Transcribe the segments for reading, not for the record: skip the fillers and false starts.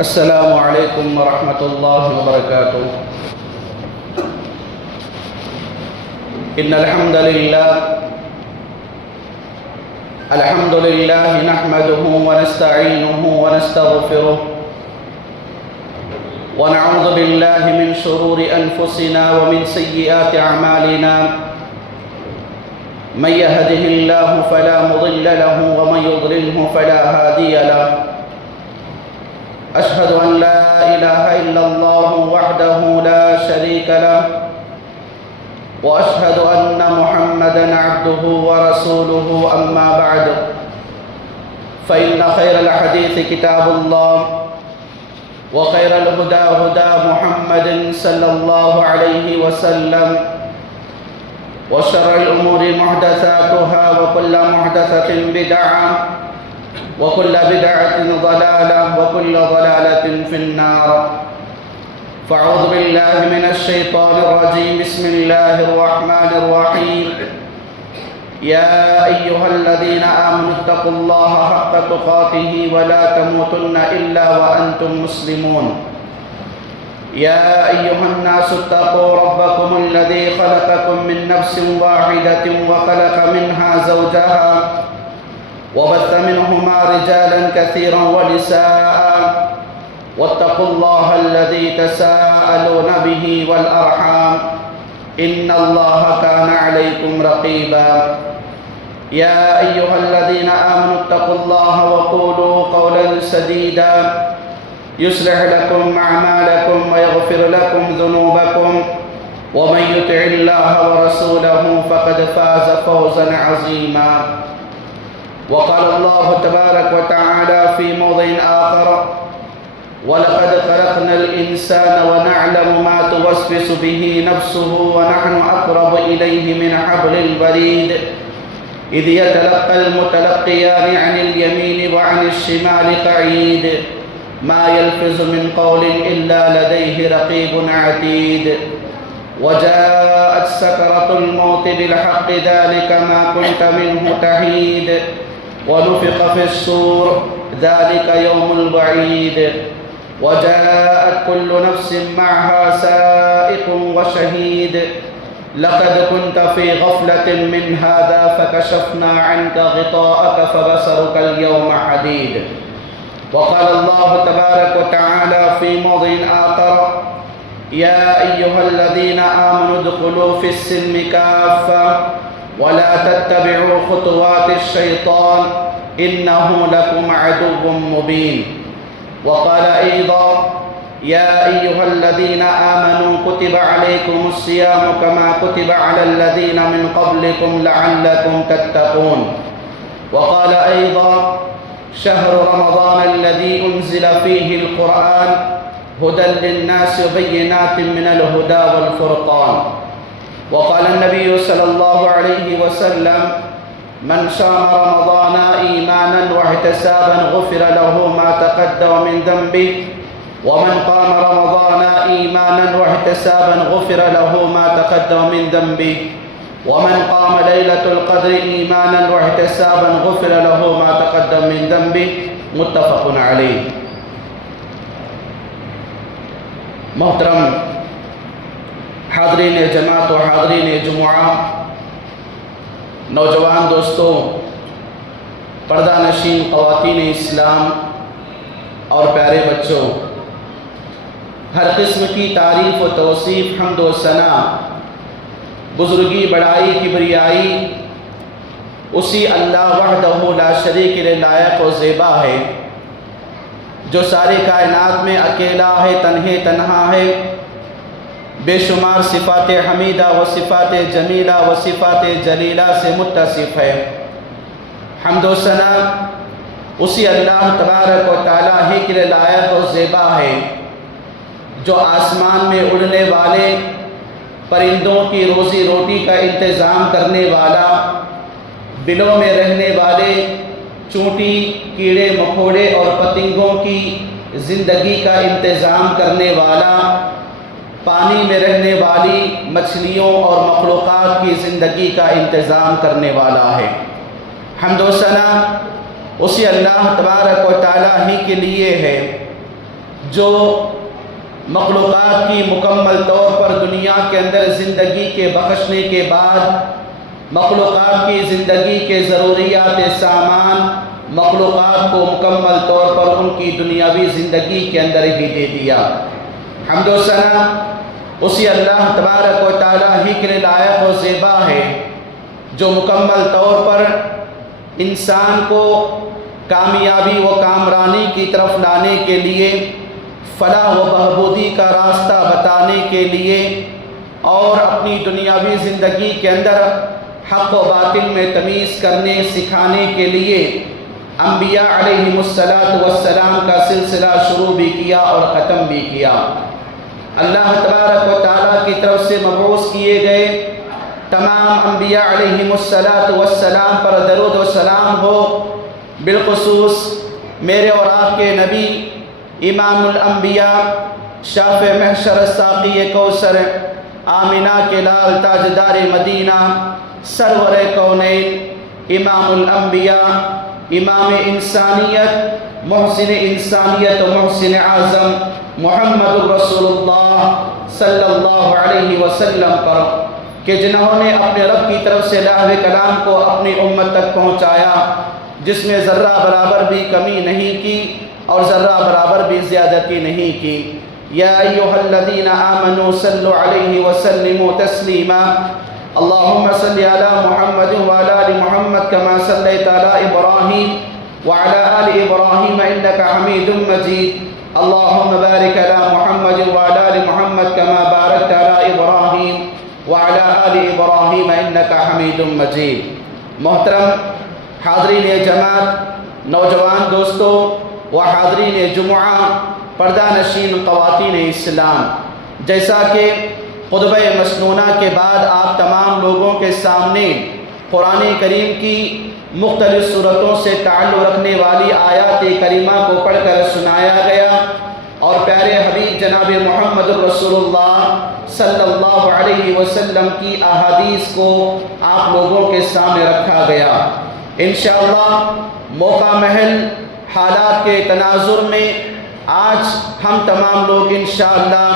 السلام علیکم ورحمۃ اللہ وبرکاتہ۔ ان الحمد للہ نحمده ونستعینه ونستغفره ونعوذ باللہ من شرور انفسنا ومن سیئات اعمالنا، من يهده الله فلا مضل له ومن يضلله فلا هادي له، أشهد أن لا إله إلا الله وحده لا شريك له، وأشهد أن محمدًا عبده ورسوله، أما بعد فإن خير الحديث كتاب الله، وخير الهدى هدى محمد صلى الله عليه وسلم، وشر الأمور محدثاتها وكل محدثة بدعة وكل بدعة ضلالة وكل ضلالة في النار، فأعوذ بالله من الشيطان الرجيم، بسم الله الرحمن الرحيم، يا أيها الذين آمنوا اتقوا الله حق تقاته ولا تموتن إلا وأنتم مسلمون، يا أيها الناس اتقوا ربكم الذي خلقكم من نفس واحدة وخلق منها زوجها وبث منهما رجالا كثيرا ونساء، واتقوا الله الذي تساءلون به والأرحام إن الله كان عليكم رقيبا، يا أيها الذين آمنوا اتقوا الله وقولوا قولا سديدا يصلح لكم أعمالكم ويغفر لكم ذنوبكم، ومن يطع الله ورسوله فقد فاز فوزا عظيما، وقال الله تبارك وتعالى في موضع آخر، وَلَقَدْ خَلَقْنَا الْإِنسَانَ وَنَعْلَمُ مَا تُوَسْوِسُ بِهِ نَفْسُهُ وَنَحْنُ أَقْرَبُ إِلَيْهِ مِنْ حَبْلِ الْوَرِيدِ إِذْ يَتَلَقَّى الْمُتَلَقِّيَانِ عَنِ الْيَمِينِ وَعَنِ الشِّمَالِ قَعِيدٌ مَا يَلْفِظُ مِنْ قَوْلٍ إِلَّا لَدَيْهِ رَقِيبٌ عَتِيدٌ وَجَاءَتْ سَكْرَةُ الْمَوْتِ بِالْحَقِّ ذَلِكَ مَا كُنْتَ مِنْهُ تَحِيدُ وَنُفِخَ فِي الصُّورِ ذَلِكَ يَوْمُ الْوَعِيدِ وجاءت كل نفس معها سائق وشهيد لقد كنت في غفلة من هذا فكشفنا عنك غطاءك فبصرك اليوم حديد، وقال الله تبارك وتعالى في موضع آخر، يا أيها الذين آمنوا ادخلوا في السلم كافة ولا تتبعوا خطوات الشيطان إنه لكم عدو مبين، وقال أيضا، يا أيها الذين آمنوا كتب عليكم الصيام كما كتب على الذين من قبلكم لعلكم تتقون، وقال أيضا، شهر رمضان الذي أنزل فيه القرآن هدى للناس وبينات من الهدى والفرقان، وقال النبي صلى الله عليه وسلم، من صام رمضان إيمانا واحتسابا غفر له ما تقدم من ذنبه، ومن قام رمضان إيمانا واحتسابا غفر له ما تقدم من ذنبه، ومن قام ليلة القدر إيمانا واحتسابا غفر له ما تقدم من ذنبه، متفق عليه۔ محترم حاضرین جماعت و حاضرین جمعہ، نوجوان دوستوں، پردہ نشین خواتین اسلام اور پیارے بچوں، ہر قسم کی تعریف و توصیف، حمد و ثنا، بزرگی، بڑائی، کبریائی اسی اللہ وحدہ لا شریک کے لائق و زیبا ہے، جو ساری کائنات میں اکیلا ہے، تنہا ہے، بے شمار صفات حمیدہ و صفات جمیلہ و صفات جلیلہ سے متصف ہے۔ حمد و ثنا اسی اللہ تبارک و تعالیٰ ہی کے لائق و زیبا ہے، جو آسمان میں اڑنے والے پرندوں کی روزی روٹی کا انتظام کرنے والا، بلوں میں رہنے والے چونٹی، کیڑے مکوڑے اور پتنگوں کی زندگی کا انتظام کرنے والا، پانی میں رہنے والی مچھلیوں اور مخلوقات کی زندگی کا انتظام کرنے والا ہے۔ حمد و ثنا اسی اللہ تبارک و تعالیٰ ہی کے لیے ہے جو مخلوقات کی مکمل طور پر دنیا کے اندر زندگی کے بخشنے کے بعد مخلوقات کی زندگی کے ضروریات سامان مخلوقات کو مکمل طور پر ان کی دنیاوی زندگی کے اندر ہی دے دیا۔ حمد و ثنا اسی اللہ تبارک و تعالیٰ ہی کے لیے لائق و زیبا ہے جو مکمل طور پر انسان کو کامیابی و کامرانی کی طرف لانے کے لیے، فلاح و بہبودی کا راستہ بتانے کے لیے اور اپنی دنیاوی زندگی کے اندر حق و باطل میں تمیز کرنے سکھانے کے لیے انبیاء علیہم السلام کا سلسلہ شروع بھی کیا اور ختم بھی کیا۔ اللہ تبارک و تعالیٰ کی طرف سے مبعوث کیے گئے تمام انبیاء علیہم السلام پر درود و سلام ہو۔ بالخصوص میرے اور آپ کے نبی امام الانبیاء، شافع محشر، ساقی کوثر، آمنہ کے لال، تاجدار مدینہ، سرور کونین، امام الانبیاء، امام انسانیت، محسن انسانیت و محسن اعظم محمد الرسول اللہ صلی اللہ علیہ وسلم پر، کہ جنہوں نے اپنے رب کی طرف سے لوح کلام کو اپنی امت تک پہنچایا، جس میں ذرہ برابر بھی کمی نہیں کی اور ذرہ برابر بھی زیادتی نہیں کی۔ یا ایھا الذین آمنوا صلوا علیہ وسلموا تسلیما، اللہم صلی علی محمد وعلی آل محمد کما صلیت علی ابراہیم وعلی آل ابراہیم انک حمید مجید، اللہم بارک علی محمد وعلی آل محمد کما بارکت علی ابراہیم وعلی آل ابراہیم انک حمید مجید۔ محترم حاضرین جماعت، نوجوان دوستوں و حاضرین جمعہ، پردہ نشین خواتین اسلام، جیسا کہ خطبہ مسنونہ کے بعد آپ تمام لوگوں کے سامنے قرآن کریم کی مختلف صورتوں سے تعلق رکھنے والی آیات کریمہ کو پڑھ کر سنایا گیا اور پیارے حبیب جناب محمد الرسول اللہ صلی اللہ علیہ وسلم کی احادیث کو آپ لوگوں کے سامنے رکھا گیا۔ انشاءاللہ موقع محل حالات کے تناظر میں آج ہم تمام لوگ انشاءاللہ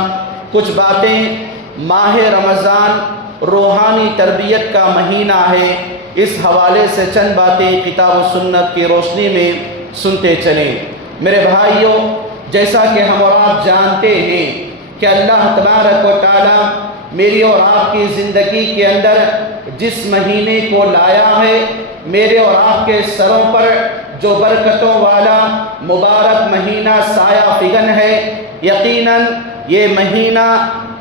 کچھ باتیں، ماہ رمضان روحانی تربیت کا مہینہ ہے، اس حوالے سے چند باتیں کتاب و سنت کی روشنی میں سنتے چلیں۔ میرے بھائیوں، جیسا کہ ہم اور آپ جانتے ہیں کہ اللہ تبارک و تعالیٰ میری اور آپ کی زندگی کے اندر جس مہینے کو لایا ہے، میرے اور آپ کے سروں پر جو برکتوں والا مبارک مہینہ سایہ فگن ہے، یقیناً یہ مہینہ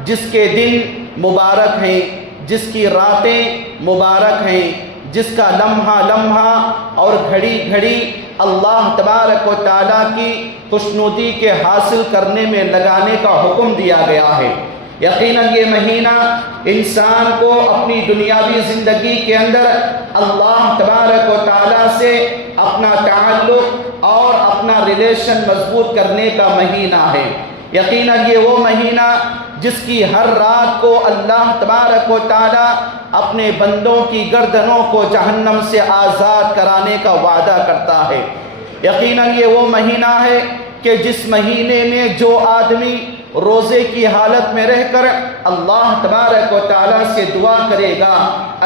جس کے دن مبارک ہیں، جس کی راتیں مبارک ہیں، جس کا لمحہ لمحہ اور گھڑی گھڑی اللہ تبارک و تعالیٰ کی خوشنودی کے حاصل کرنے میں لگانے کا حکم دیا گیا ہے۔ یقیناً یہ مہینہ انسان کو اپنی دنیاوی زندگی کے اندر اللہ تبارک و تعالیٰ سے اپنا تعلق اور اپنا ریلیشن مضبوط کرنے کا مہینہ ہے۔ یقیناً یہ وہ مہینہ جس کی ہر رات کو اللہ تبارک و تعالیٰ اپنے بندوں کی گردنوں کو جہنم سے آزاد کرانے کا وعدہ کرتا ہے۔ یقیناً یہ وہ مہینہ ہے کہ جس مہینے میں جو آدمی روزے کی حالت میں رہ کر اللہ تبارک و تعالیٰ سے دعا کرے گا،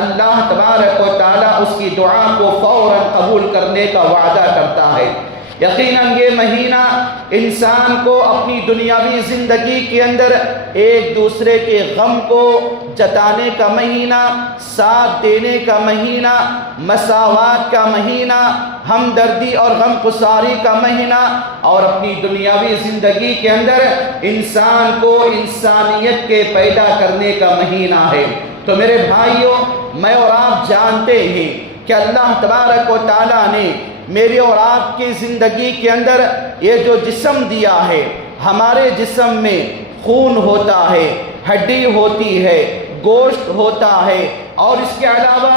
اللہ تبارک و تعالیٰ اس کی دعا کو فوراً قبول کرنے کا وعدہ کرتا ہے۔ یقیناً یہ مہینہ انسان کو اپنی دنیاوی زندگی کے اندر ایک دوسرے کے غم کو جتانے کا مہینہ، ساتھ دینے کا مہینہ، مساوات کا مہینہ، ہمدردی اور غم گساری کا مہینہ، اور اپنی دنیاوی زندگی کے اندر انسان کو انسانیت کے پیدا کرنے کا مہینہ ہے۔ تو میرے بھائیوں، میں اور آپ جانتے ہیں کہ اللہ تبارک و تعالیٰ نے میری اور آپ کی زندگی کے اندر یہ جو جسم دیا ہے، ہمارے جسم میں خون ہوتا ہے، ہڈی ہوتی ہے، گوشت ہوتا ہے، اور اس کے علاوہ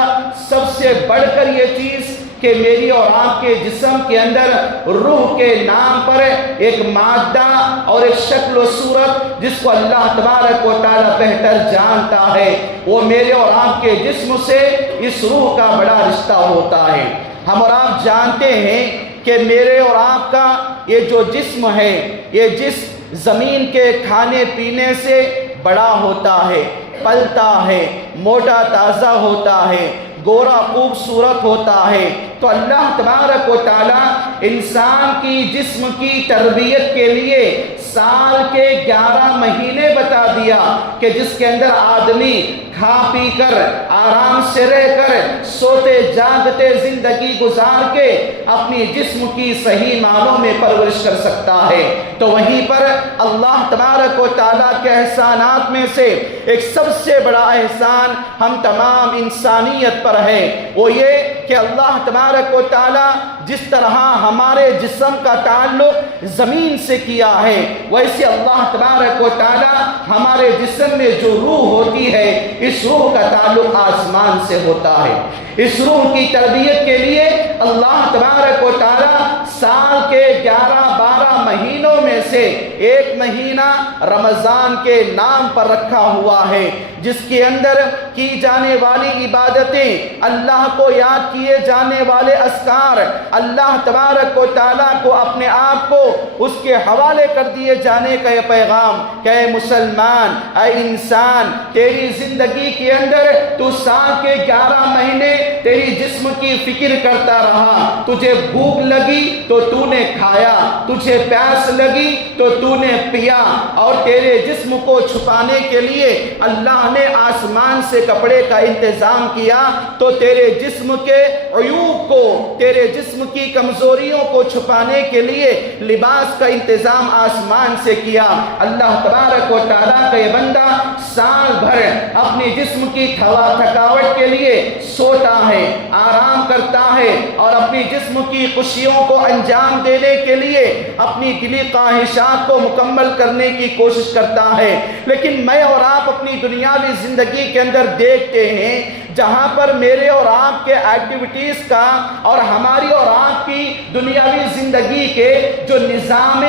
سب سے بڑھ کر یہ چیز کہ میری اور آپ کے جسم کے اندر روح کے نام پر ایک مادہ اور ایک شکل و صورت جس کو اللہ تبارک و تعالیٰ بہتر جانتا ہے، وہ میرے اور آپ کے جسم سے اس روح کا بڑا رشتہ ہوتا ہے۔ ہم اور آپ جانتے ہیں کہ میرے اور آپ کا یہ جو جسم ہے، یہ جسم زمین کے کھانے پینے سے بڑا ہوتا ہے، پلتا ہے، موٹا تازہ ہوتا ہے، گورا خوبصورت ہوتا ہے، تو اللہ تبارک و تعالی انسان کی جسم کی تربیت کے لیے سال کے 11 مہینے بتا دیا کہ جس کے اندر آدمی کھا پی کر آرام سے رہ کر سوتے جاگتے زندگی گزار کے اپنی جسم کی صحیح معنوں میں پرورش کر سکتا ہے۔ تو وہیں پر اللہ تبارک و تعالیٰ کے احسانات میں سے ایک سب سے بڑا احسان ہم تمام انسانیت پر ہے، وہ یہ کہ اللہ تبارک و تعالیٰ جس طرح ہمارے جسم کا تعلق زمین سے کیا ہے، ویسے اللہ تبارک و تعالیٰ ہمارے جسم میں جو روح ہوتی ہے اس روح کا تعلق آسمان سے ہوتا ہے۔ اس روح کی تربیت کے لیے اللہ تبارک و تعالیٰ سال کے 11-12 مہینوں میں سے ایک مہینہ رمضان کے نام پر رکھا ہوا ہے، جس کے اندر کی جانے والی عبادتیں، اللہ کو یاد کیے جانے والے اذکار، اللہ تبارک و تعالیٰ کو اپنے آپ کو اس کے حوالے کر دیے جانے کا یہ پیغام کہ اے مسلمان، اے انسان، تیری زندگی کے اندر تو سال کے 11 مہینے تیری جسم کی فکر کرتا رہا، تجھے بھوک لگی تو تو نے کھایا، تجھے پیاس لگی تو تو نے پیا، اور تیرے جسم کو چھپانے کے لیے اللہ نے آسمان سے کپڑے کا انتظام کیا، تو تیرے جسم کے عیوب کو، تیرے جسم کی کمزوریوں کو چھپانے کے لیے لباس کا انتظام آسمان سے کیا۔ اللہ تبارک و تعالیٰ کا یہ بندہ سال بھر اپنی جسم کی تھکاوٹ کے لیے سوتا ہے، آرام کرتا ہے، اور اپنی جسم کی خوشیوں کو انجام دینے کے لیے اپنی دلی خواہشات کو مکمل کرنے کی کوشش کرتا ہے۔ لیکن میں اور آپ اپنی دنیاوی زندگی کے اندر دیکھتے ہیں جہاں پر میرے اور آپ کے ایکٹیویٹیز کا اور ہماری اور آپ کی دنیاوی زندگی کے جو نظام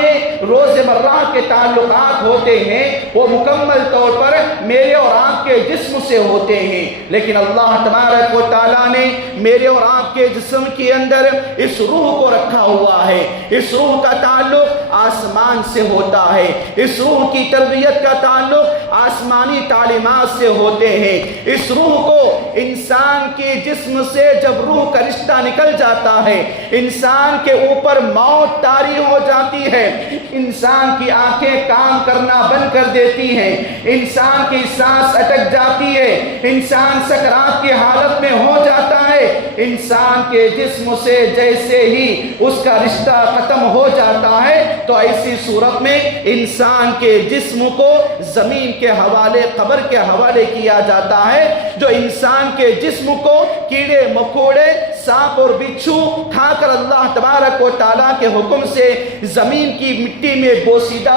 روزمرہ کے تعلقات ہوتے ہیں وہ مکمل طور پر میرے اور آپ کے جسم سے ہوتے ہیں، لیکن اللہ تبارک و تعالیٰ نے میرے اور آپ کے جسم کے اندر اس روح کو رکھا ہوا ہے۔ اس روح کا تعلق آسمان سے ہوتا ہے، اس روح کی تربیت کا تعلق آسمانی تعلیمات سے ہوتے ہیں۔ اس روح کو انسان کے جسم سے جب روح کا رشتہ نکل جاتا ہے، انسان کے اوپر موت طاری ہو جاتی ہے، انسان کی آنکھیں کام کرنا بند کر دیتی ہیں، انسان کی سانس اٹک جاتی ہے، انسان سکرات کی حالت میں ہو جاتا ہے، انسان کے جسم سے جیسے ہی اس کا رشتہ ختم ہو جاتا ہے تو ایسی صورت میں انسان کے جسم کو زمین کے حوالے، قبر کے حوالے کیا جاتا ہے۔ جو انسان کے جسم کو کیڑے مکوڑے، سانپ اور بچھو کھا کر اللہ تبارک و تعالیٰ کے حکم سے زمین کی مٹی میں بوسیدہ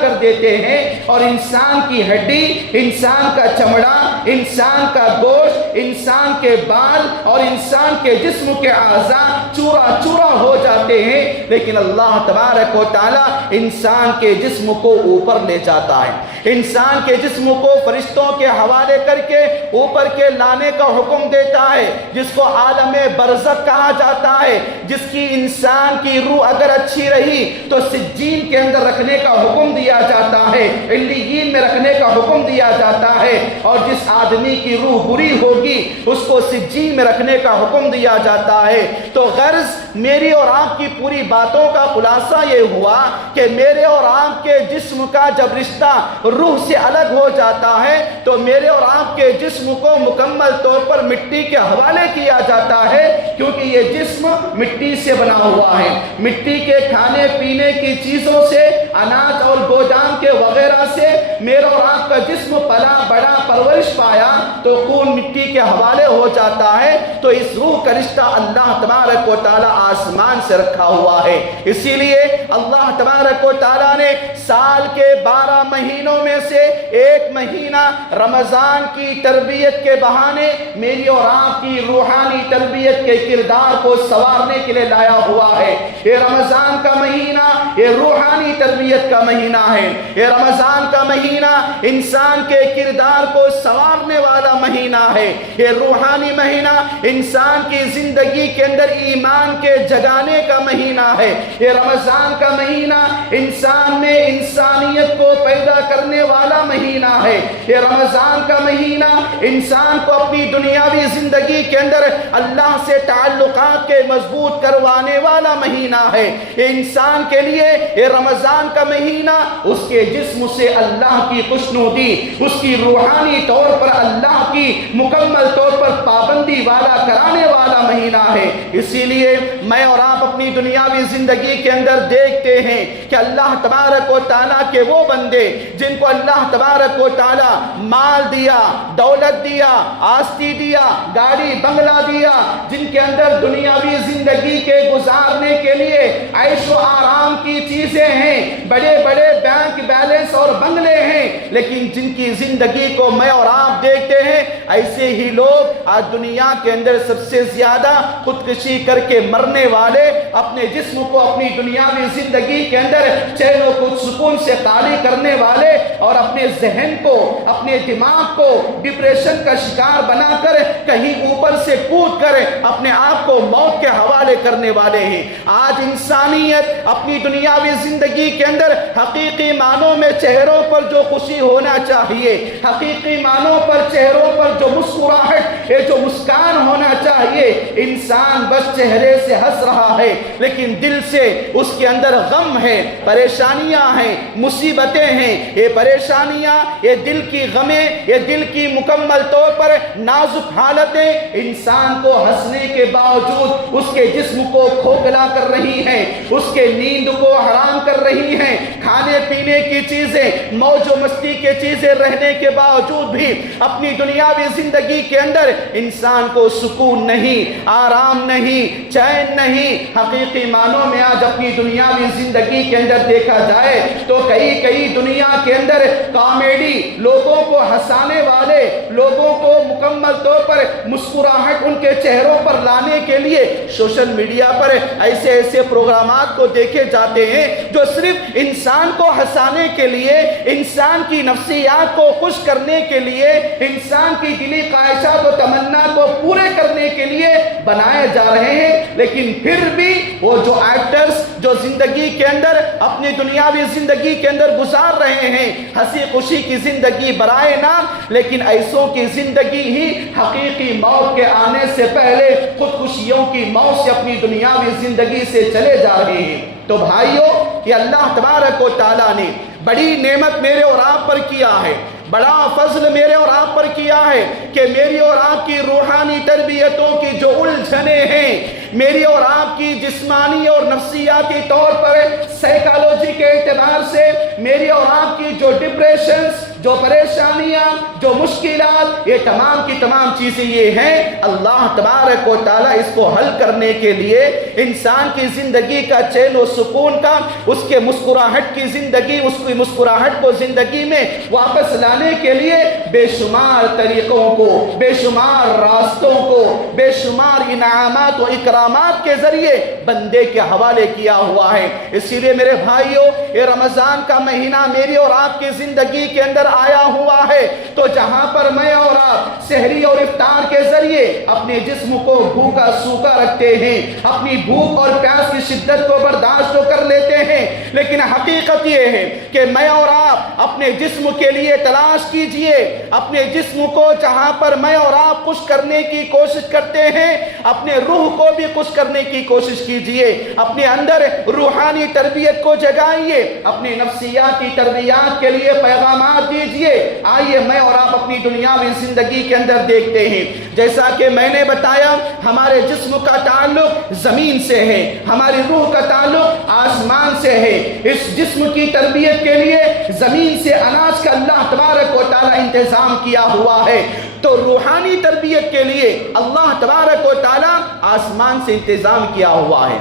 کر دیتے ہیں، اور انسان کی ہڈی، انسان کا چمڑا، انسان کا گوشت، انسان کے بال اور انسان کے جسم کے اعضاء چورا چورا ہو جاتے ہیں، لیکن اللہ تبارک و تعالیٰ انسان کے جسم کو اوپر لے جاتا ہے، انسان کے جسم کو فرشتوں کے حوالے کر کے اوپر کے لانے کا حکم دیتا ہے، جس کو عالم برزخ کہا جاتا ہے، جس کی انسان کی روح اگر اچھی رہی تو سجین کے اندر رکھنے کا حکم دیا جاتا ہے، علیین میں رکھنے کا حکم دیا جاتا ہے، اور جس آدمی کی روح بری ہوگی اس کو سجین میں رکھنے کا حکم دیا جاتا ہے۔ تو غرض میری اور آپ کی پوری باتوں کا خلاصہ یہ ہوا کہ میرے اور آپ کے جسم کا جب رشتہ روح سے الگ ہو جاتا ہے تو میرے اور آپ کے جسم کو مکمل طور پر مٹی کے حوالے کیا جاتا ہے، کیونکہ یہ جسم مٹی سے بنا ہوا ہے، مٹی کے کھانے پینے کی چیزوں سے، اناج اور گودام کے وغیرہ سے میرا اور آپ کا جسم پلا بڑا پرورش پایا تو خون مٹی کے حوالے ہو جاتا ہے۔ تو اس روح کا رشتہ اللہ تبارک و تعالیٰ آسمان سے رکھا ہوا ہے، اسی لیے اللہ تبارک و تعالیٰ نے سال کے 12 مہینوں میں سے ایک مہینہ رمضان کی تربیت کے بہانے میری اور آپ کی روحانی تربیت کے کردار کو سنوارنے کے لیے لایا ہوا ہے۔ یہ رمضان کا مہینہ یہ روحانی تربیت کا مہینہ ہے، یہ رمضان کا مہینہ انسان کے کردار کو سنوارنے والا مہینہ ہے، یہ روحانی مہینہ انسان کی زندگی کے اندر ایمان کے جگانے کا مہینہ ہے، یہ رمضان کا مہینہ انسان میں انسانیت کو پیدا کرنے والا مہینہ ہے۔ یہ رمضان کا مہینہ انسان کو اپنی دنیاوی زندگی کے اندر اللہ سے تعلقات کے مضبوط کروانے والا مہینہ ہے۔ یہ انسان کے لیے یہ رمضان کا مہینہ اس کے جسم سے اللہ کی خوشنودی، اس کی روحانی طور پر اللہ کی مکمل طور پر پابندی والا کرانے والا مہینہ ہے۔ اسی لیے میں اور آپ اپنی دنیاوی زندگی کے اندر دیکھتے ہیں کہ اللہ تبارک و تعالیٰ کے وہ بندے جن کو اللہ تبارک و تعالیٰ مال دیا، دولت دیا، آستی دیا، گاڑی بنگلہ دیا، جن کے اندر دنیاوی زندگی کے گزارنے کے لیے عیش و آرام کی چیزیں ہیں، بڑے بڑے بینک بیلنس اور بنگلے ہیں، لیکن جن کی زندگی کو میں اور آپ دیکھتے ہیں ایسے ہی لوگ آج دنیا کے اندر سب سے زیادہ خودکشی کر کے مرنے والے، اپنے جسم کو اپنی دنیاوی زندگی کے اندر چین و سکون سے خالی کرنے والے اور اپنے ذہن کو، اپنے دماغ کو ڈپریشن کا شکار بنا کر کہیں اوپر سے کود کر اپنے آپ کو موت کے حوالے کرنے والے ہیں۔ آج انسانیت اپنی دنیاوی زندگی کے اندر حقیقی معنوں میں چہروں پر جو خوشی ہونا چاہیے، حقیقی معنوں پر چہروں پر جو مسکراہٹ، یہ جو مسکان ہونا چاہیے، انسان بس چہرے سے ہنس رہا ہے لیکن دل سے اس کے اندر غم ہے، پریشانیاں ہیں، مصیبتیں ہیں۔ یہ پریشانیاں، یہ دل کی غمیں، یہ دل کی مکمل طور پر نازک حالتیں انسان کو ہنسنے کے باوجود اس کے جسم کو کھوکھلا کر رہی ہیں، اس کے نیند کو حرام کر رہی ہیں۔ کھانے پینے کی چیزیں، موج و مستی کے چیزیں رہنے کے باوجود بھی اپنی دنیاوی زندگی کے اندر انسان کو سکون نہیں، آرام نہیں، چین نہیں۔ حقیقی معنوں میں آج اپنی دنیاوی زندگی کے اندر دیکھا جائے تو کئی دنیا کے اندر کامیڈی، لوگوں کو ہنسانے والے، لوگوں کو مکمل طور پر مسکراہٹ ان کے چہروں پر لانے کے لیے سوشل میڈیا پر ایسے پروگرامات کو دیکھے جاتے ہیں جو صرف انسان کو ہنسانے کے لیے، انسان کی نفسیات کو خوش کرنے کے لیے، انسان کی دلی خواہشات و تمنا کو پورے کرنے کے لیے بنائے جا رہے ہیں۔ لیکن پھر بھی وہ جو ایکٹرز جو زندگی کے اندر اپنی دنیاوی زندگی کے اندر گزار رہے ہیں ہنسی خوشی کی زندگی برائے نام، لیکن ایسوں کی زندگی ہی حقیقی موت کے آنے سے پہلے خودکشیوں کی موت سے اپنی دنیاوی زندگی سے چلے جا رہے ہیں۔ تو بھائیو، یہ اللہ تبارک و تعالیٰ نے بڑی نعمت میرے اور آپ پر کیا ہے، بڑا فضل میرے اور آپ پر کیا ہے کہ میری اور آپ کی روحانی تربیتوں کی جو الجھنیں ہیں، میری اور آپ کی جسمانی اور نفسیاتی طور پر سائیکالوجی کے اعتبار سے میری اور آپ کی جو ڈپریشنز، جو پریشانیاں، جو مشکلات، یہ تمام کی تمام چیزیں یہ ہیں، اللہ تبارک و تعالیٰ اس کو حل کرنے کے لیے انسان کی زندگی کا چین و سکون کا، اس کے مسکراہٹ کی زندگی، اس کی مسکراہٹ کو زندگی میں واپس لانے کے لیے بے شمار طریقوں کو، بے شمار راستوں کو، بے شمار انعامات و اکرامات کے ذریعے بندے کے حوالے کیا ہوا ہے۔ اسی لیے میرے بھائیوں، یہ رمضان کا مہینہ میری اور آپ کی زندگی کے اندر آیا ہوا ہے تو جہاں پر میں اور آپ سحری اور افطار کے ذریعے اپنے جسم کو بھوکا سوکھا رکھتے ہیں، اپنی بھوک اور پیاس کی شدت کو برداشت تو کر لیتے ہیں، لیکن حقیقت یہ ہے کہ میں اور آپ اپنے جسم کے لیے تلاش کیجئے، اپنے جسم کو جہاں پر میں اور آپ خوش کرنے کی کوشش کرتے ہیں، اپنے روح کو بھی خوش کرنے کی کوشش کیجئے، اپنے اندر روحانی تربیت کو جگائیے، اپنی نفسیاتی تربیات کے لیے پیغامات دیجئے۔ آئیے میں اور آپ اپنی دنیاوی زندگی کے اندر دیکھتے ہیں، جیسا کہ میں نے بتایا ہمارے جسم کا تعلق زمین سے ہے، ہماری روح کا تعلق آسمان سے ہے۔ اس جسم کی تربیت کے لیے زمین سے اناج کا اللہ تبارک و تعالیٰ انتظام کیا ہوا ہے، تو روحانی تربیت کے لیے اللہ تبارک و تعالیٰ آسمان سے انتظام کیا ہوا ہے۔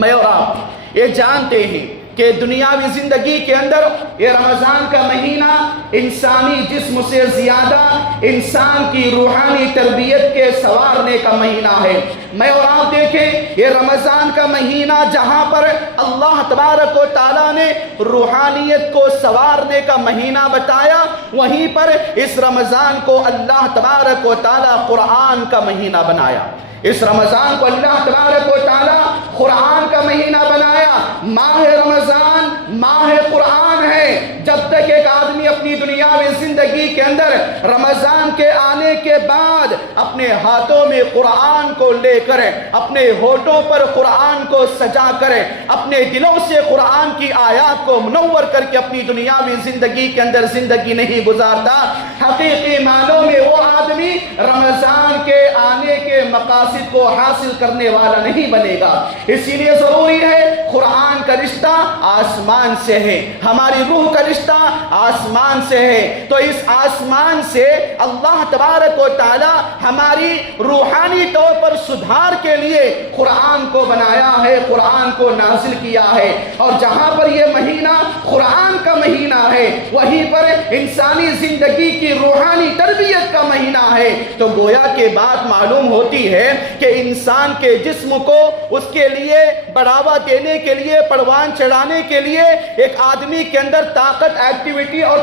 میں اور آپ یہ جانتے ہیں کہ دنیاوی زندگی کے اندر یہ رمضان کا مہینہ انسانی جسم سے زیادہ انسان کی روحانی تربیت کے سنوارنے کا مہینہ ہے۔ میں اور آپ دیکھیں، یہ رمضان کا مہینہ جہاں پر اللہ تبارک و تعالیٰ نے روحانیت کو سنوارنے کا مہینہ بتایا، وہیں پر اس رمضان کو اللہ تبارک و تعالیٰ قرآن کا مہینہ بنایا۔ اس رمضان کو اللہ تبارک و تعالیٰ قرآن کا مہینہ بنایا، ماہ رمضان ماہ قرآن ہے۔ جب تک ایک آدمی اپنی دنیاوی زندگی کے اندر رمضان کے آنے کے بعد اپنے ہاتھوں میں قرآن کو لے کر، اپنے ہونٹوں پر قرآن کو سجا کر، اپنے دلوں سے قرآن کی آیات کو منور کر کے اپنی دنیاوی زندگی کے اندر زندگی نہیں گزارتا، حقیقی معنوں میں وہ آدمی رمضان کے آنے کے مقاصد کو حاصل کرنے والا نہیں بنے گا۔ اسی لیے ضروری ہے، قرآن کا رشتہ آسمان سے ہے، ہماری روح کا رشتہ آسمان سے ہے، تو اس آسمان سے اللہ تبارک و تعالی ہماری روحانی طور پر سدھار کے لیے قرآن کو بنایا ہے، قرآن کو نازل کیا ہے۔ اور جہاں پر یہ مہینہ قرآن کا مہینہ ہے، وہیں پر انسانی زندگی کی روحانی تربیت کا مہینہ ہے۔ تو گویا کہ بات معلوم ہوتی ہے کہ انسان کے جسم کو اس کے لیے بڑھاوا دینے کے لیے، پروان چڑھانے کے لیے، ایک آدمی کے اندر طاقت، ایکٹیویٹی اور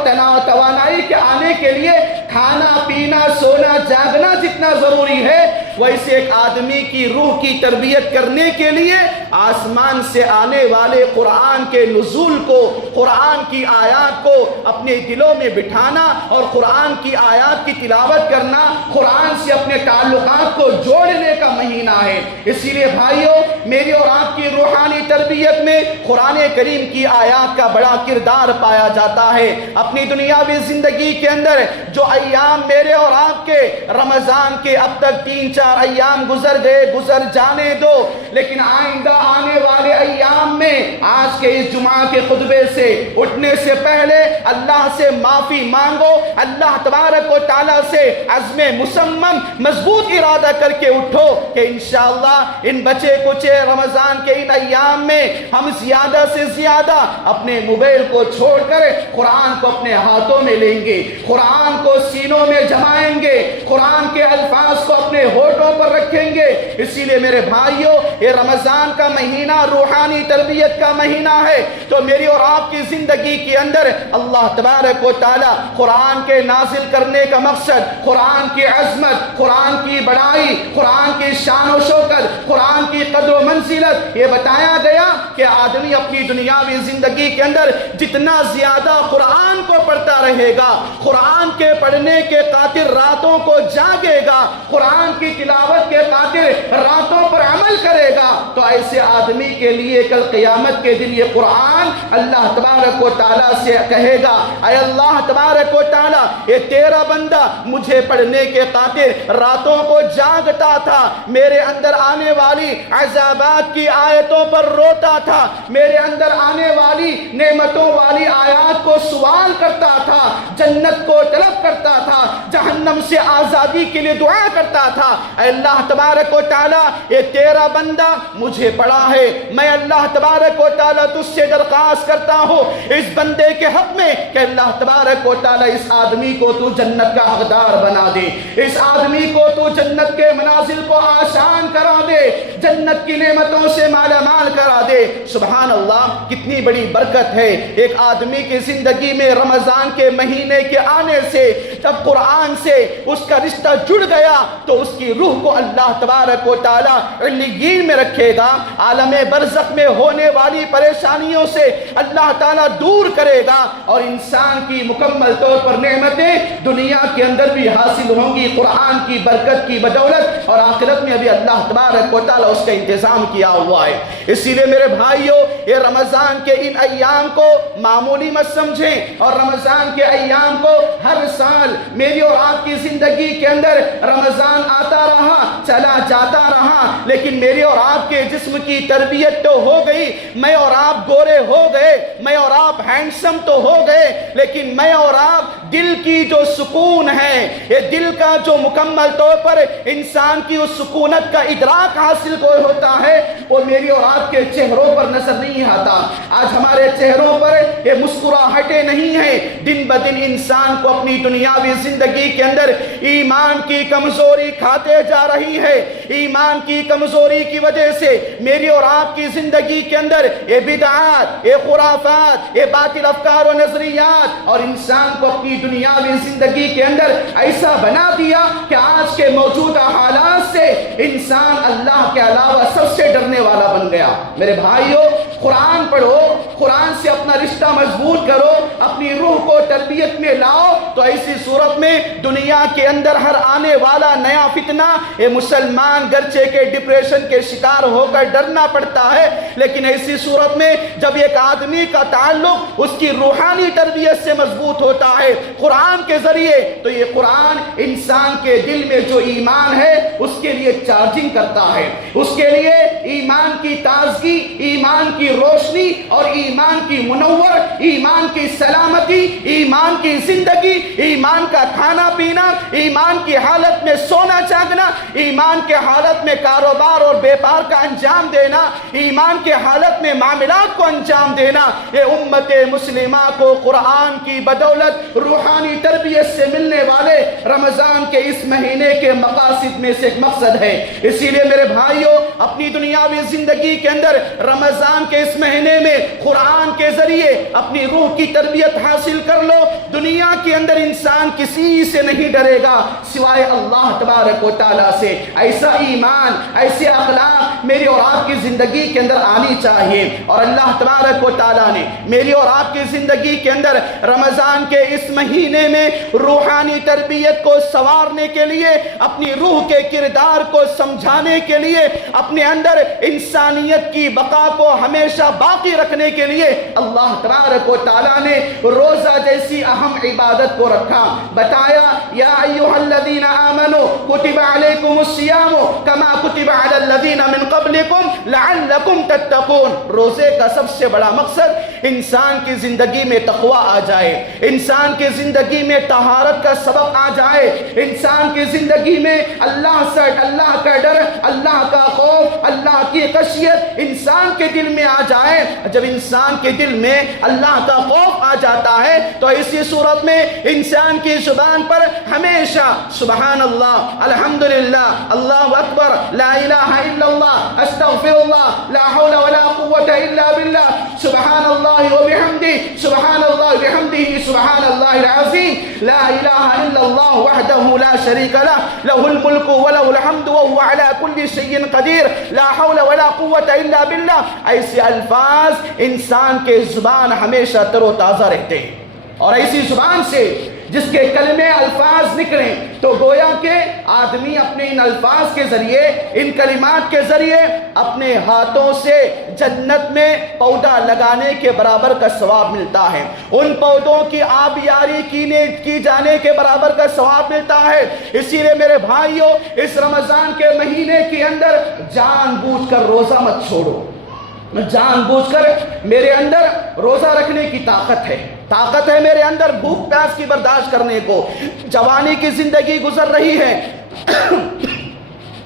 توانائی کے آنے کے لیے کھانا پینا سونا جاگنا جتنا ضروری ہے، ویسے ایک آدمی کی روح کی تربیت کرنے کے لیے آسمان سے آنے والے قرآن کے نزول کو، قرآن کی آیات کو اپنے دلوں میں بٹھانا اور قرآن کی آیات کی تلاوت کرنا، قرآن سے اپنے تعلقات کو جوڑنے کا مہینہ ہے۔ اسی لیے بھائیوں، میری اور آپ کی روحانی تربیت میں قرآن کریم کی آیات کا بڑا کردار پایا جاتا ہے۔ اپنی دنیاوی زندگی کے اندر جو ایام میرے اور آپ کے رمضان کے اب تک 3-4 ایام گزر گئے، گزر جانے دو، لیکن آئندہ آنے والے ایام میں آج کے اس جمعہ کے خطبے سے اٹھنے سے پہلے اللہ سے معافی مانگو، اللہ تبارک و تعالیٰ سے عزم مصمم مضبوط ارادہ کر کے اٹھو کہ انشاءاللہ ان بچے کچے رمضان کے ان ایام میں ہم زیادہ سے زیادہ اپنے موبائل کو چھوڑ کر قرآن کو اپنے ہاتھوں میں لیں گے، قرآن کو سینوں میں جمائیں گے، قرآن کے الفاظ کو اپنے ہونٹوں پر رکھیں گے۔ اسی لیے میرے بھائیوں، یہ رمضان کا مہینہ روحانی تربیت کا مہینہ ہے، تو میری اور آپ کی زندگی کے اندر اللہ تبارک و تعالی قرآن کے نازل کرنے کا مقصد، قرآن کی عظمت، قرآن کی بڑائی، قرآن کی شان و شوکت، قرآن کی قدر و منزلت یہ بتایا گیا کہ آدمی اپنی دنیاوی زندگی کے اندر جتنا زیادہ قرآن کو پڑھتا رہے گا، قرآن کے پڑھنے کے خاطر راتوں کو جاگے گا، قرآن کی تلاوت کے خاطر راتوں پر عمل کرے گا، تو ایسے آدمی کے لیے کل قیامت کے دن یہ قرآن اللہ تبارک و تعالیٰ سے کہے گا، اے اللہ تبارک و تعالیٰ، یہ تیرا بندہ مجھے پڑھنے کے خاطر راتوں کو جاگتا تھا، میرے اندر آنے والی عذابات کی آیتوں پر روتا تھا، میرے اندر آنے والی نعمتوں والی آیات کو سوال کرتا تھا، جنت کو طلب کرتا تھا، جہنم سے آزادی کے لیے دعا کرتا تھا۔ اے اللہ تبارک و تعالیٰ، یہ تیرا بندہ مجھے پڑھا ہے، میں اللہ تبارک و تعالیٰ تجھ سے درخواست کرتا ہوں اس بندے کے حق میں کہ اللہ تبارک و تعالیٰ اس آدمی کو تو جنت کا حقدار بنا دے، اس آدمی کو تو جنت کے منازل کو آسان کرا دے، جنت کی نعمتوں سے مالا مال کرا دے۔ سبحان اللہ، کتنی بڑی برکت ہے ایک آدمی کی زندگی میں رمضان کے مہینے کے آنے سے، جب قرآن سے اس کا رشتہ جڑ گیا تو اس کی روح کو اللہ تبارک و تعالیٰ علیین میں رکھے گا، عالم برزخ میں ہونے والی پریشانیوں سے اللہ تعالیٰ دور کرے گا، اور انسان کی مکمل طور پر نعمتیں دنیا کے اندر بھی حاصل ہوں گی قرآن کی برکت کی بدولت، اور آخرت میں بھی اللہ تبارک و تعالیٰ اس کا انتظام کیا ہوا ہے۔ اسی لیے میرے بھائیوں، یہ رمضان کے ان ایام کو معمولی مت سمجھیں، اور رمضان کے ایام کو ہر سال میری اور آپ کی زندگی کے اندر رمضان آتا رہا، چلا جاتا رہا، لیکن میری اور آپ کے جسم کی تربیت تو ہو گئی، میں اور آپ گورے ہو گئے، میں اور آپ ہینڈسم تو ہو گئے، لیکن میں اور آپ دل کی جو سکون ہے، یہ دل کا جو مکمل طور پر انسان کی اس سکونت کا ادراک حاصل ہوتا ہے، وہ میری اور آپ کے چہروں پر نظر نہیں آتا۔ آج ہمارے چہروں پر یہ مسکراہٹیں نہیں ہیں، دن بدن انسان کو اپنی دنیاوی زندگی کے اندر ایمان کی کمزوری کھاتے جا رہی ہے، ایمان کی کمزوری کی وجہ سے میری اور آپ کی زندگی کے اندر یہ بدعات، یہ خرافات، یہ باطل افکار و نظریات، اور انسان کو اپنی دنیاوی زندگی کے اندر ایسا بنا دیا کہ آج کے موجودہ حالات سے انسان اللہ کے علاوہ سب سے ڈرنے والا بن گیا۔ میرے بھائیوں، قرآن پڑھو، قرآن سے اپنا رشتہ مضبوط کرو، اپنی روح کو تربیت میں لاؤ، تو ایسی صورت میں دنیا کے اندر ہر آنے والا نیا فتنہ یہ مسلمان گرچہ کے ڈپریشن کے شکار ہو کر ڈرنا پڑتا ہے، لیکن ایسی صورت میں جب ایک آدمی کا تعلق اس کی روحانی تربیت سے مضبوط ہوتا ہے قرآن کے ذریعے، تو یہ قرآن انسان کے دل میں جو ایمان ہے اس کے لیے چارجنگ کرتا ہے، اس کے لیے ایمان کی تازگی، ایمان کی روشنی اور ایمان کی منور، ایمان کی سلامتی، ایمان کی زندگی، ایمان کا کھانا پینا، ایمان کی حالت میں سونا جاگنا، ایمان کے حالت میں کاروبار اور بیپار کا انجام دینا، ایمان کے حالت میں معاملات کو انجام دینا، یہ امت مسلمہ کو قرآن کی بدولت روحانی تربیت سے ملنے والے رمضان کے اس مہینے کے مقاصد میں سے ایک مقصد ہے۔ اسی لیے میرے بھائیوں، اپنی دنیاوی زندگی کے اندر رمضان کے اس مہینے میں قرآن کے ذریعے اپنی روح کی تربیت حاصل کر لو۔ دنیا کے اندر انسان کسی سے نہیں ڈرے گا سوائے اللہ تبارک و تعالیٰ سے۔ ایسا ایمان، ایسے اخلاق میری اور آپ کی زندگی کے اندر آنی چاہیے، اور اللہ تبارک و تعالیٰ نے میری اور آپ کی زندگی کے اندر رمضان کے اس مہینے میں روحانی تربیت کو سنوارنے کے لیے، اپنی روح کے کردار کو سمجھانے کے لیے، اپنے اندر انسانیت کی بقا کو ہمیشہ باقی رکھنے کے لیے اللہ تبارک و تعالیٰ نے روزہ جیسی اہم عبادت کو رکھا۔ بتایا یا ایھا الذین آمنوا کتب علیکم الصیام کما کتب علی الذین من قبلکم لعلکم تتقون۔ روزے کا سب سے بڑا مقصد انسان کی زندگی میں تقوی آ جائے، انسان کی زندگی میں طہارت کا سبق آ جائے، انسان کی زندگی میں اللہ کا ڈر، اللہ کا خوف، اللہ کی خشیت انسان کے دل میں آ جائے۔ جب انسان کے دل میں اللہ کا خوف آ جاتا ہے تو اسی صورت میں انسان کی زبان پر ہمیشہ سبحان اللہ، الحمدللہ، اللہ اکبر، لا الہ الا اللہ، استغفر اللہ، لا حول ولا قوة الا باللہ، سبحان اللہ وبحمدہ، سبحان اللہ وبحمدہ، سبحان اللہ العظیم، لا الہ الا اللہ وحدہ لا شریک لہ، لہ الملک ولہ الحمد وہو علی کل شیء قدیر، لا حول ولا قوة الا باللہ۔ ایسے الفاظ انسان کے زبان ہمیشہ تر و تازہ رہتے ہیں، اور ایسی زبان سے جس کے کلمے الفاظ نکلیں تو گویا کہ آدمی اپنے ان الفاظ کے ذریعے، ان کلمات کے ذریعے اپنے ہاتھوں سے جنت میں پودا لگانے کے برابر کا ثواب ملتا ہے، ان پودوں کی آبیاری کی جانے کے برابر کا ثواب ملتا ہے۔ اسی لیے میرے بھائیوں، اس رمضان کے مہینے کے اندر جان بوجھ کر روزہ مت چھوڑو۔ جان بوجھ کر میرے اندر روزہ رکھنے کی طاقت ہے میرے اندر بھوک پیاس کی برداشت کرنے کو، جوانی کی زندگی گزر رہی ہے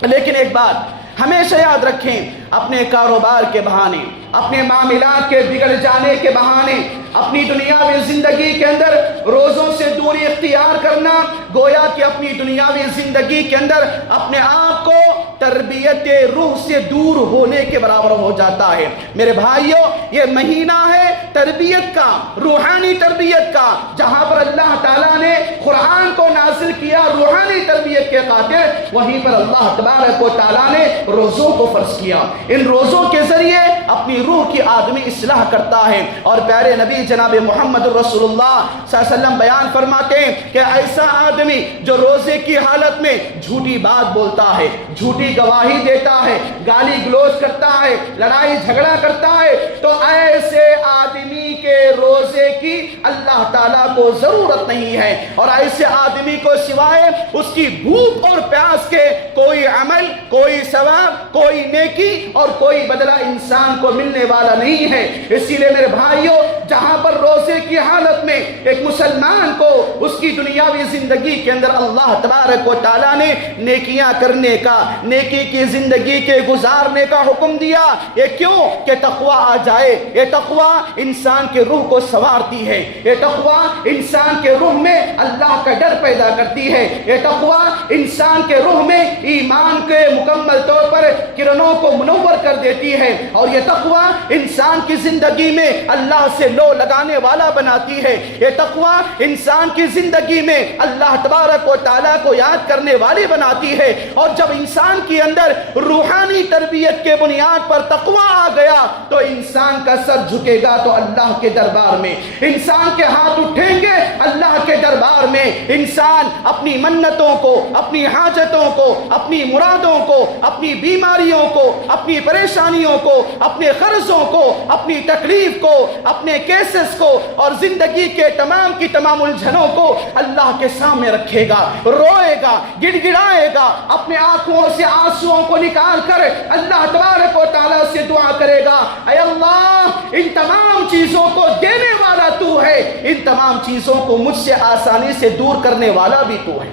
لیکن ایک بات ہمیشہ یاد رکھیں، اپنے کاروبار کے بہانے، اپنے معاملات کے بگڑ جانے کے بہانے، اپنی دنیاوی زندگی کے اندر روزوں سے دوری اختیار کرنا گویا کہ اپنی دنیاوی زندگی کے اندر اپنے آپ کو تربیت روح سے دور ہونے کے برابر ہو جاتا ہے۔ میرے بھائیوں، یہ مہینہ ہے تربیت کا، روحانی تربیت کا، جہاں پر اللہ تعالیٰ نے قرآن کو نازل کیا روحانی تربیت کے خاطر، وہیں پر اللہ تبارک و تعالیٰ نے روزوں کو فرض کیا۔ ان روزوں کے ذریعے اپنی روح کی آدمی اصلاح کرتا ہے، اور پیارے نبی جناب محمد رسول اللہ صلی اللہ علیہ وسلم بیان فرماتے ہیں کہ ایسا آدمی جو روزے کی حالت میں جھوٹی بات بولتا ہے، جھوٹی گواہی دیتا ہے، گالی گلوچ کرتا ہے، لڑائی جھگڑا کرتا ہے، تو ایسے آدمی کے روزے کی اللہ تعالیٰ کو ضرورت نہیں ہے، اور ایسے آدمی کو سوائے اس کی بھوک اور پیاس کے کوئی عمل، کوئی ثواب، کوئی نیکی اور کوئی بدلہ انسان کو ملنے والا نہیں ہے۔ اسی لیے میرے بھائیوں، جہاں پر روزے کی حالت میں ایک مسلمان کو اس کی دنیاوی زندگی کے اندر اللہ تبارک و تعالیٰ نے نیکیاں کرنے کا، نیکی کی زندگی کے گزارنے کا حکم دیا، یہ کیوں؟ کہ تقوی آ جائے۔ یہ تقوی انسان کے روح کو سنوارتی ہے، یہ تقوی انسان کے روح میں اللہ کا ڈر پیدا کرتی ہے، یہ تقوی انسان کے روح میں ایمان کے مکمل طور پر کرنوں کو منور کر دیتی ہے، اور یہ تقوی انسان کی زندگی میں اللہ سے لو لگانے والا بناتی ہے۔ یہ تقوی انسان کی زندگی میں اللہ تبارک و تعالیٰ کو یاد کرنے والی بناتی ہے، اور جب انسان کے اندر روحانی تربیت کے بنیاد پر تقوی آ گیا تو انسان کا سر جھکے گا تو اللہ کے دربار میں، انسان کے ہاتھ اٹھیں گے اللہ کے دربار میں، انسان اپنی منتوں کو، اپنی حاجتوں کو، اپنی مرادوں کو، اپنی بیماریوں کو، اپنی پریشانیوں کو، اپنے قرضوں کو، اپنی تکلیف کو، اپنے کیسز کو اور زندگی کے تمام کی تمام الجھنوں کو اللہ کے سامنے رکھے گا، روئے گا، گڑ گڑائے گا، اپنے آنکھوں سے آنسوؤں کو نکال کر اللہ تبارک و تعالیٰ سے دعا کرے گا، اے اللہ ان تمام چیزوں کو دینے والا تو ہے، ان تمام چیزوں کو مجھ سے آسانی سے دور کرنے والا بھی تو ہے۔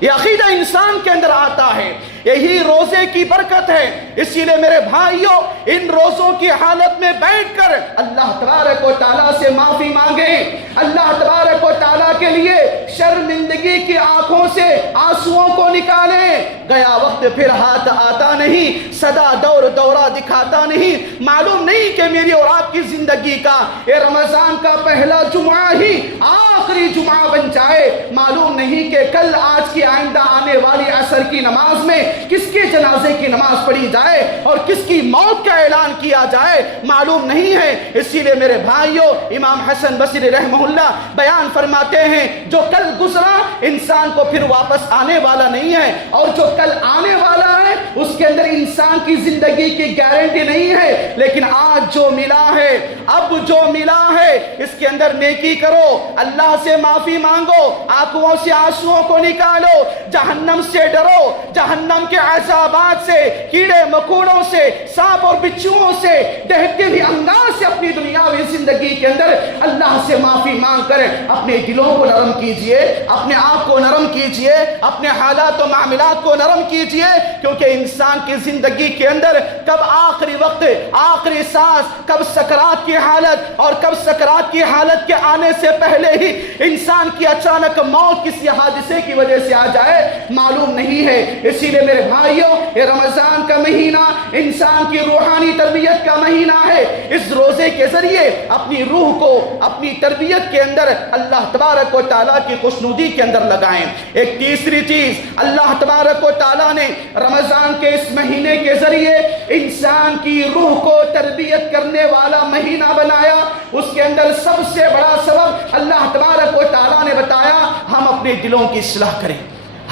یہ عقیدہ انسان کے اندر آتا ہے، یہی روزے کی برکت ہے۔ اسی لیے میرے بھائیوں، ان روزوں کی حالت میں بیٹھ کر اللہ تبارک و تعالیٰ سے معافی مانگیں، اللہ تبارک و تعالیٰ کے لیے شرمندگی کی آنکھوں سے آنسوؤں کو نکالیں۔ گیا وقت پھر ہاتھ آتا نہیں، صدا دور دورہ دکھاتا نہیں، معلوم نہیں کہ میری اور آپ کی زندگی کا یہ رمضان کا پہلا جمعہ ہی آخری جمعہ بن جائے، معلوم نہیں کہ کل آج کی آئندہ آنے والی عصر کی نماز میں کس کے جنازے کی نماز پڑھی جائے اور کس کی موت کا اعلان کیا جائے، معلوم نہیں ہے۔ اسی لیے میرے بھائیوں، امام حسن بصری رحمہ اللہ بیان فرماتے ہیں، جو کل گزرا انسان کو پھر واپس آنے والا نہیں ہے، اور جو کل آنے والا ہے اس کے اندر انسان کی زندگی کی گارنٹی نہیں ہے، لیکن آج جو ملا ہے، اب جو ملا ہے، اس کے اندر نیکی کرو، اللہ سے معافی مانگو، آنکھوں سے آنسوؤں کو نکالو، جہنم سے ڈرو، جہنم کے عذابات سے، کیڑے مکوڑوں سے، سانپ اور بچھوؤں سے، دہتے ہوئے انداز سے اپنی دنیاوی زندگی کے اندر اللہ سے معافی مانگ کر اپنے دلوں کو نرم کیجئے، اپنے آپ کو نرم کیجئے، اپنے حالات و معاملات کو نرم کیجئے، کیونکہ انسان کی زندگی کے اندر کب آخری وقت، آخری سانس، کب سکرات کی حالت اور کب سکرات کی حالت کے آنے سے پہلے ہی انسان کی اچانک موت کسی حادثے کی وجہ سے آ جائے معلوم نہیں ہے۔ اسی لیے میرے بھائیوں، یہ رمضان کا مہینہ انسان کی روحانی تربیت کا مہینہ ہے۔ اس روزے کے ذریعے اپنی روح کو اپنی تربیت کے اندر اللہ تبارک و تعالیٰ کی خوشنودی کے اندر لگائیں۔ ایک تیسری چیز، اللہ تبارک و تعالیٰ نے رمضان کے اس مہینے کے ذریعے انسان کی روح کو تربیت کرنے والا مہینہ بنایا۔ اس کے اندر سب سے بڑا سبب اللہ تبارک و تعالیٰ نے بتایا، ہم اپنے دلوں کی اصلاح کریں،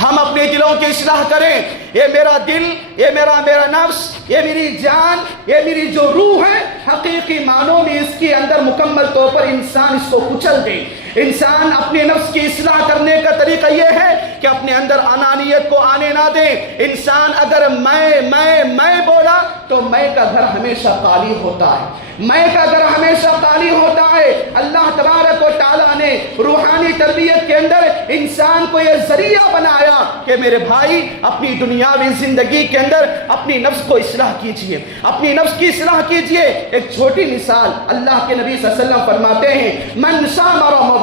ہم اپنے دلوں کی اصلاح کریں۔ یہ میرا دل، یہ میرا نفس، یہ میری جان، یہ میری جو روح ہے، حقیقی معنوں میں اس کے اندر مکمل طور پر انسان اس کو کچل دے۔ انسان اپنے نفس کی اصلاح کرنے کا طریقہ یہ ہے کہ اپنے اندر انانیت کو آنے نہ دے۔ انسان اگر میں بولا تو میں کا گھر ہمیشہ خالی ہوتا ہے، میں کا گھر ہمیشہ خالی ہوتا ہے۔ اللہ تبارک و تعالیٰ نے روحانی تربیت کے اندر انسان کو یہ ذریعہ بنایا کہ میرے بھائی اپنی دنیاوی زندگی کے اندر اپنی نفس کو اصلاح کیجئے، اپنی نفس کی اصلاح کیجئے۔ ایک چھوٹی مثال اللہ کے نبی صلی اللہ علیہ وسلم فرماتے ہیں، من صام رمضان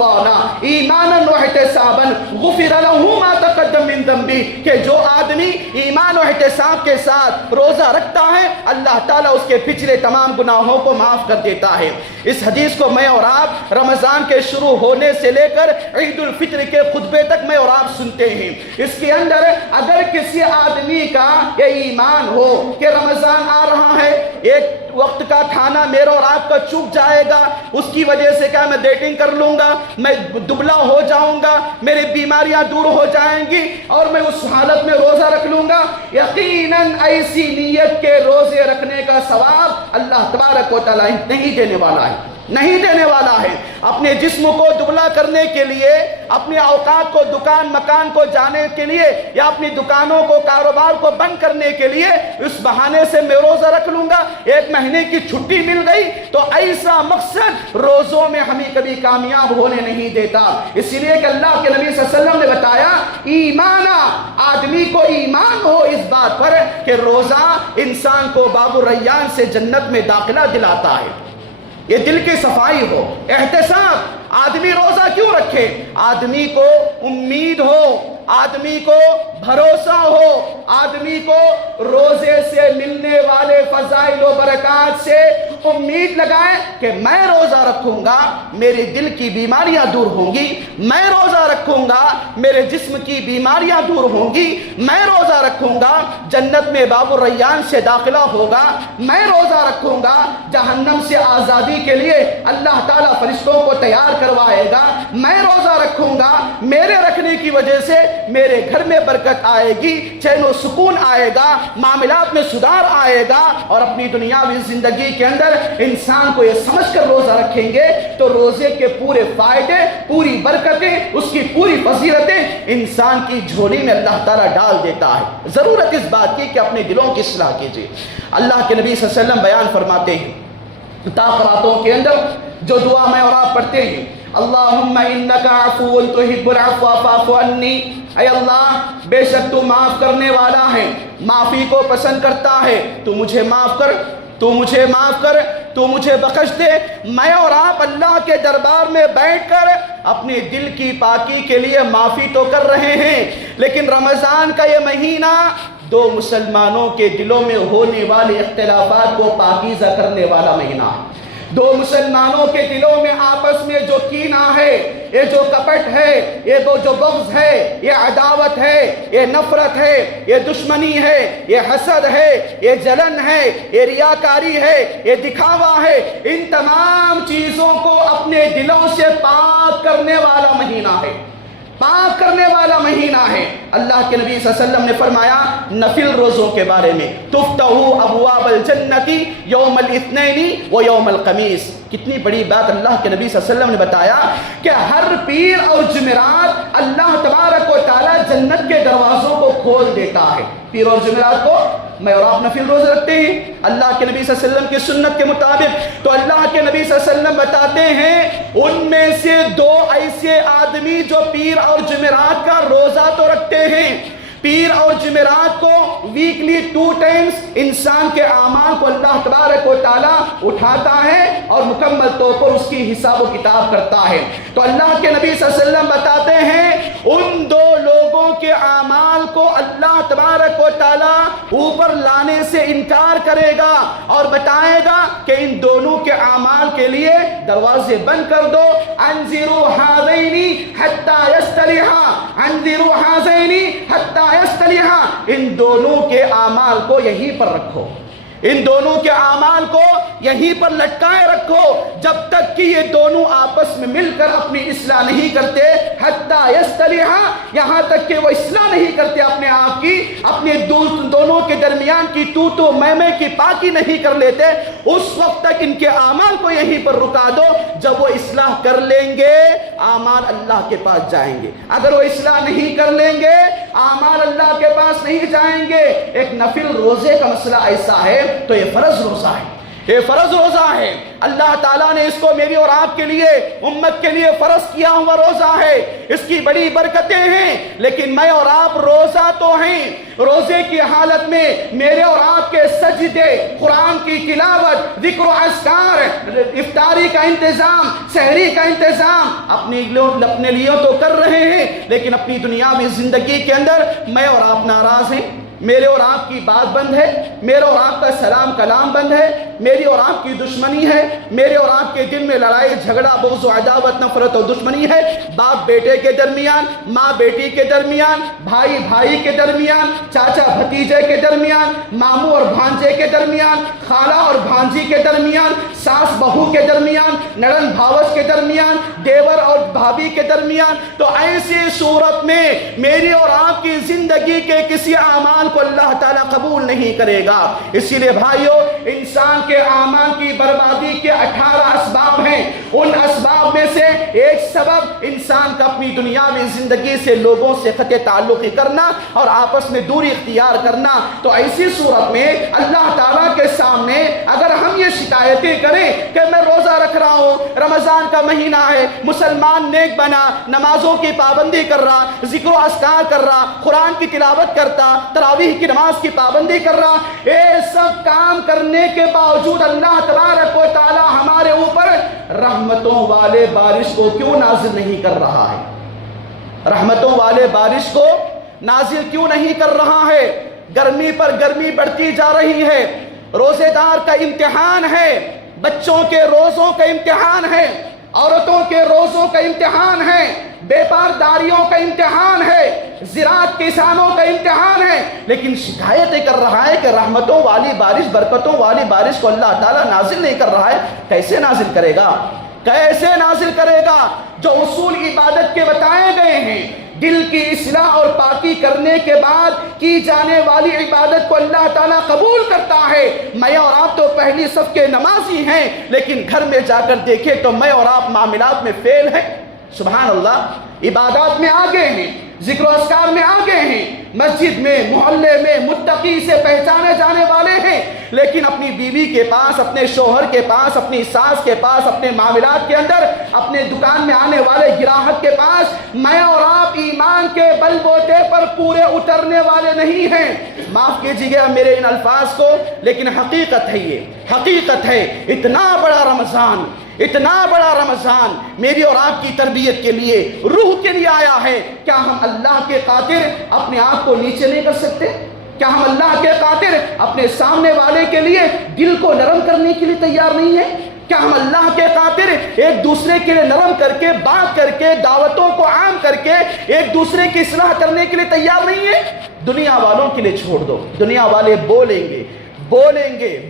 ایمانا واحتسابا غفر له ما تقدم من ذنبه، کہ جو آدمی ایمان و احتساب کے ساتھ روزہ رکھتا ہے اللہ تعالیٰ اس کے پچھلے تمام گناہوں کو معاف کر دیتا ہے۔ اس حدیث کو میں اور آپ رمضان کے شروع ہونے سے لے کر عید الفطر کے خطبے تک میں اور آپ سنتے ہیں۔ اس کے اندر اگر کسی آدمی کا یہ ایمان ہو کہ رمضان آ رہا ہے، ایک وقت کا کھانا میرا اور آپ کا چوک جائے گا، اس کی وجہ سے کیا میں ڈیٹنگ کر لوں گا، میں دبلا ہو جاؤں گا، میری بیماریاں دور ہو جائیں گی اور میں اس حالت میں روزہ رکھ لوں گا، یقیناً ایسی نیت کے روزے رکھنے کا ثواب اللہ تبارک و تعالیٰ نہیں دینے والا ہے، نہیں دینے والا ہے۔ اپنے جسم کو دبلا کرنے کے لیے، اپنے اوقات کو، دکان مکان کو جانے کے لیے، یا اپنی دکانوں کو، کاروبار کو بند کرنے کے لیے اس بہانے سے میں روزہ رکھ لوں گا، ایک مہینے کی چھٹی مل گئی، تو ایسا مقصد روزوں میں ہمیں کبھی کامیاب ہونے نہیں دیتا۔ اسی لیے کہ اللہ کے نبی صلی اللہ علیہ وسلم نے بتایا، ایمانا، آدمی کو ایمان ہو اس بات پر کہ روزہ انسان کو باب الریان سے جنت میں داخلہ دلاتا ہے، یہ دل کی صفائی ہو۔ احتساب، آدمی روزہ کیوں رکھے؟ آدمی کو امید ہو، آدمی کو بھروسہ ہو، آدمی کو روزے سے ملنے والے فضائل و برکات سے امید لگائیں کہ میں روزہ رکھوں گا میرے دل کی بیماریاں دور ہوں گی، میں روزہ رکھوں گا میرے جسم کی بیماریاں دور ہوں گی، میں روزہ رکھوں گا جنت میں باب الریان سے داخلہ ہوگا، میں روزہ رکھوں گا جہنم سے آزادی کے لیے اللہ تعالیٰ فرشتوں کو تیار کروائے گا، میں روزہ رکھوں گا میرے رکھنے کی وجہ سے میرے گھر میں برکت آئے گی، چین و سکون آئے گا، معاملات میں سدھار آئے گا، اور اپنی دنیاوی زندگی کے اندر انسان کو یہ سمجھ کر روزہ رکھیں گے تو روزے کے پورے فائدے، پوری برکتیں، اس کی پوری فضیلتیں انسان کی جھولی میں اللہ تعالیٰ ڈال دیتا ہے۔ ضرورت اس بات کی کہ اپنے دلوں کی اصلاح کیجیے۔ اللہ کے نبی صلی اللہ علیہ وسلم بیان فرماتے ہیں تاخراتوں کے اندر جو دعا میں اور آپ پڑھتے ہیں، اللہم انکا عفو تحب العفو فاعف عنی، اے اللہ بے شک تو معاف کرنے والا ہے، معافی کو پسند کرتا ہے، تو مجھے معاف کر، تو مجھے معاف کر، تو مجھے بخش دے۔ میں اور آپ اللہ کے دربار میں بیٹھ کر اپنے دل کی پاکی کے لیے معافی تو کر رہے ہیں، لیکن رمضان کا یہ مہینہ دو مسلمانوں کے دلوں میں ہونے والے اختلافات کو پاکیزہ کرنے والا مہینہ ہے۔ دو مسلمانوں کے دلوں میں آپس میں جو کینہ ہے، یہ جو کپٹ ہے، یہ جو بغض ہے، یہ عداوت ہے، یہ نفرت ہے، یہ دشمنی ہے، یہ حسد ہے، یہ جلن ہے، یہ ریاکاری ہے، یہ دکھاوا ہے، ان تمام چیزوں کو اپنے دلوں سے پاک کرنے والا مہینہ ہے، پاک کرنے والا مہینہ ہے۔ اللہ کے نبی صلی اللہ علیہ وسلم نے فرمایا نفل روزوں کے بارے میں، تفتح ابواب الجنت یوم الاثنین و یوم الخمیس۔ کتنی بڑی بات اللہ کے نبی صلی اللہ علیہ وسلم نے بتایا کہ ہر پیر اور جمعرات اللہ تبارک و تعالی جنت کے دروازوں کو کھول دیتا ہے۔ پیر اور جمعرات کو میں اور آپ نفل روزے رکھتے ہیں اللہ کے نبی صلی اللہ علیہ وسلم کی سنت کے مطابق، تو اللہ کے نبی صلی اللہ علیہ وسلم بتاتے ہیں ان میں سے دو ایسے آدمی جو پیر اور جمعرات کا روزہ تو رکھتے ہیں، پیر اور جمعرات کو ویکلی 2 ٹائمز انسان کے اعمال کو اللہ تبارک و تعالی اٹھاتا ہے اور مکمل طور پر اس کی حساب و کتاب کرتا ہے۔ تو اللہ کے نبی صلی اللہ علیہ وسلم بتاتے ہیں ان دو لوگوں کے اعمال کو اللہ تبارک و تعالی اوپر لانے سے انکار کرے گا اور بتائے گا کہ ان دونوں کے اعمال کے لیے دروازے بند کر دو، انذروا ھذین حتی یستریحا، انذروا ھذین حتی یستلیحا، ان دونوں کے اعمال کو یہیں پر رکھو، ان دونوں کے اعمال کو یہیں پر لٹکائے رکھو جب تک کہ یہ دونوں آپس میں مل کر اپنی اصلاح نہیں کرتے، حتی یستلیحا، یہاں تک کہ وہ اصلاح نہیں کرتے اپنے آپ کی، اپنے دونوں کے درمیان کی تو میں کی پاکی نہیں کر لیتے، اس وقت تک ان کے اعمال کو یہیں پر رکا دو۔ جب وہ اصلاح کر لیں گے اعمال اللہ کے پاس جائیں گے، اگر وہ اصلاح نہیں کر لیں گے اعمال اللہ کے پاس نہیں جائیں گے۔ ایک نفل روزے کا مسئلہ ایسا ہے تو یہ فرض روزہ ہے، یہ فرض روزہ ہے، اللہ تعالیٰ نے اس کو میری اور آپ کے لیے، امت کے لیے فرض کیا ہوا روزہ ہے، اس کی بڑی برکتیں ہیں، لیکن میں اور آپ روزہ تو ہیں، روزے کی حالت میں میرے اور آپ کے سجدے، قرآن کی تلاوت، ذکر و اذکار، افطاری کا انتظام، سحری کا انتظام اپنے لیے تو کر رہے ہیں، لیکن اپنی دنیاوی زندگی کے اندر میں اور آپ ناراض ہیں، میرے اور آپ کی بات بند ہے، میرے اور آپ کا سلام کلام بند ہے، میری اور آپ کی دشمنی ہے، میرے اور آپ کے دل میں لڑائی جھگڑا بغض و عداوت نفرت اور دشمنی ہے، باپ بیٹے کے درمیان، ماں بیٹی کے درمیان، بھائی بھائی کے درمیان، چاچا بھتیجے کے درمیان، ماموں اور بھانجے کے درمیان، خالہ اور بھانجی کے درمیان، ساس بہو کے درمیان، نڑند بھاوس کے درمیان، دیور اور بھابھی کے درمیان۔ تو ایسی صورت میں میری اور آپ کی زندگی کے کسی اعمال کو اللہ تعالیٰ قبول نہیں کرے گا۔ اسی لیے بھائیو، انسان کے اعمال کی بربادی کے 18 اسباب ہیں، ان اسباب میں سے ایک سبب انسان کا اپنی دنیاوی زندگی سے لوگوں سے قطع تعلقی کرنا اور آپس میں دوری اختیار کرنا۔ تو ایسی صورت میں اللہ تعالیٰ کے سامنے اگر ہم یہ شکایتیں کریں کہ میں روزہ رکھ رہا ہوں، رمضان کا مہینہ ہے، مسلمان نیک بنا، نمازوں کی پابندی کر رہا، ذکر و اذکار کر رہا، قرآن کی تلاوت کرتا، تراویح کی نماز کی پابندی کر رہا، یہ سب کام کرنے کے باوجود اللہ تبارک و تعالی ہمارے اوپر رحمتوں والے بارش کو کیوں نازل نہیں کر رہا ہے؟ رحمتوں والے بارش کو نازل کیوں نہیں کر رہا ہے؟ گرمی پر گرمی بڑھتی جا رہی ہے، روزے دار کا امتحان ہے، بچوں کے روزوں کا امتحان ہے، عورتوں کے روزوں کا امتحان ہے، بیپارداریوں کا امتحان ہے، زراعت کسانوں کا امتحان ہے، لیکن شکایتیں کر رہا ہے کہ رحمتوں والی بارش، برکتوں والی بارش کو اللہ تعالیٰ نازل نہیں کر رہا ہے۔ کیسے نازل کرے گا؟ کیسے نازل کرے گا؟ جو اصول عبادت کے بتائے گئے ہیں، دل کی اصلاح اور پاکی کرنے کے بعد کی جانے والی عبادت کو اللہ تعالیٰ قبول کرتا ہے۔ میں اور آپ تو پہلی صف کے نمازی ہیں، لیکن گھر میں جا کر دیکھیں تو میں اور آپ معاملات میں فیل ہیں۔ سبحان اللہ، عبادات میں آگے ہیں، ذکر و اذکار میں آگے ہیں، مسجد میں، محلے میں متقی سے پہچانے جانے والے ہیں، لیکن اپنی بیوی کے پاس، اپنے شوہر کے پاس، اپنی ساس کے پاس، اپنے معاملات کے اندر، اپنے دکان میں آنے والے گراہک کے پاس میں اور آپ ایمان کے بل بوتے پر پورے اترنے والے نہیں ہیں۔ معاف کیجیے گا میرے ان الفاظ کو، لیکن حقیقت ہے، یہ حقیقت ہے۔ اتنا بڑا رمضان، اتنا بڑا رمضان میری اور آپ کی تربیت کے لیے، روح کے لیے آیا ہے۔ کیا ہم اللہ کے خاطر اپنے آپ کو نیچے نہیں کر سکتے؟ کیا ہم اللہ کے خاطر اپنے سامنے والے کے لیے دل کو نرم کرنے کے لیے تیار نہیں ہیں؟ کیا ہم اللہ کے خاطر ایک دوسرے کے لیے نرم کر کے، بات کر کے، دعوتوں کو عام کر کے ایک دوسرے کی اصلاح کرنے کے لیے تیار نہیں ہیں؟ دنیا والوں کے لیے چھوڑ دو، دنیا والے بولیں گے،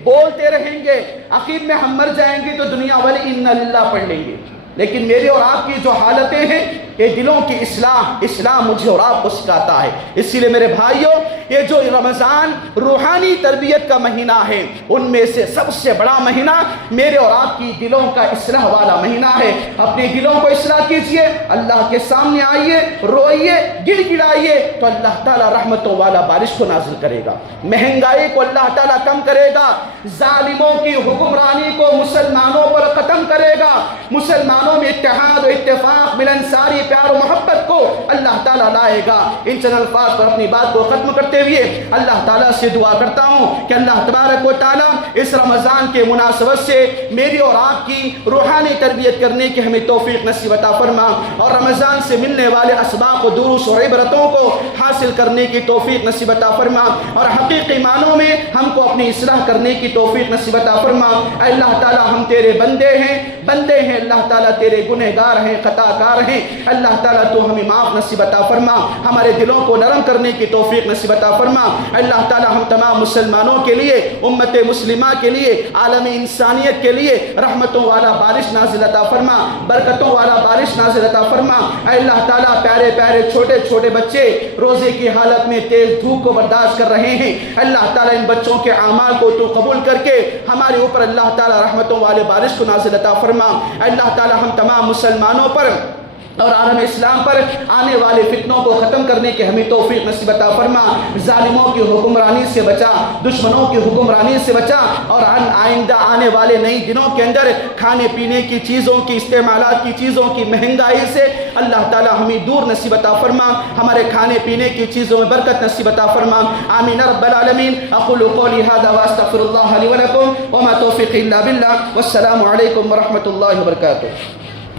بولتے رہیں گے، عقید میں ہم مر جائیں گے تو دنیا والے انا للہ پڑھ لیں گے، لیکن میرے اور آپ کی جو حالتیں ہیں، یہ دلوں کی اصلاح مجھے اور آپ کو سکھاتا ہے۔ اسی لیے میرے بھائیوں، یہ جو رمضان روحانی تربیت کا مہینہ ہے، ان میں سے سب سے بڑا مہینہ میرے اور آپ کی دلوں کا اصلاح والا مہینہ ہے۔ اپنے دلوں کو اصلاح کیجئے، اللہ کے سامنے آئیے، روئیے، گڑ گڑائیے، تو اللہ تعالیٰ رحمتوں والا بارش کو نازل کرے گا، مہنگائی کو اللہ تعالیٰ کم کرے گا، ظالموں کی حکمرانی کو مسلمانوں پر ختم کرے گا، مسلمانوں میں اتحاد و اتفاق، ملنساری، پیار و محبت کو اللہ تعالیٰ لائے گا۔ ان چند الفاظ پر اپنی بات کو ختم کرتے ہوئے اللہ تعالیٰ سے دعا کرتا ہوں کہ اللہ تبارک و تعالیٰ اس رمضان کے مناسبت سے میری اور آپ کی روحانی تربیت کرنے کی ہمیں توفیق نصیب عطا فرما، اور رمضان سے ملنے والے اسباق و دروس اور عبرتوں کو حاصل کرنے کی توفیق نصیب عطا فرما، اور حقیقی معنوں میں ہم کو اپنی اصلاح کرنے کی توفیق نصیب عطا فرما۔ اے اللہ تعالیٰ، ہم تیرے بندے ہیں اللہ تعالیٰ، تیرے گنہگار ہیں، خطا کار ہیں، اللہ تعالیٰ تو ہمیں معاف نصیب عطا فرما، ہمارے دلوں کو نرم کرنے کی توفیق نصیب عطا فرما۔ اللہ تعالیٰ، ہم تمام مسلمانوں کے لیے، امت مسلمہ کے لیے، عالم انسانیت کے لیے رحمتوں والا بارش نازل عطا فرما، برکتوں والا بارش نازل عطا فرما۔ اے اللہ تعالیٰ، پیارے پیارے چھوٹے چھوٹے بچے روزے کی حالت میں تیز دھوپ کو برداشت کر رہے ہیں، اللہ تعالیٰ ان بچوں کے اعمال کو تو قبول کر کے ہمارے اوپر اللہ تعالیٰ رحمتوں والے بارش کو نازل عطا فرما۔ اللہ تعالیٰ، ہم تمام مسلمانوں پر اور عالم اسلام پر آنے والے فتنوں کو ختم کرنے کی ہمیں توفیق نصیب عطا فرما، ظالموں کی حکمرانی سے بچا، دشمنوں کی حکمرانی سے بچا، اور آئندہ آنے والے نئی دنوں کے اندر کھانے پینے کی چیزوں کی، استعمالات کی چیزوں کی مہنگائی سے اللہ تعالیٰ ہمیں دور نصیب عطا فرما، ہمارے کھانے پینے کی چیزوں میں برکت نصیب عطا فرما۔ آمین رب العالمین۔ اقول قولی ھذا واستغفر اللہ لی ولکم وما توفیقی الا باللہ، والسلام علیکم ورحمۃ اللہ وبرکاتہ۔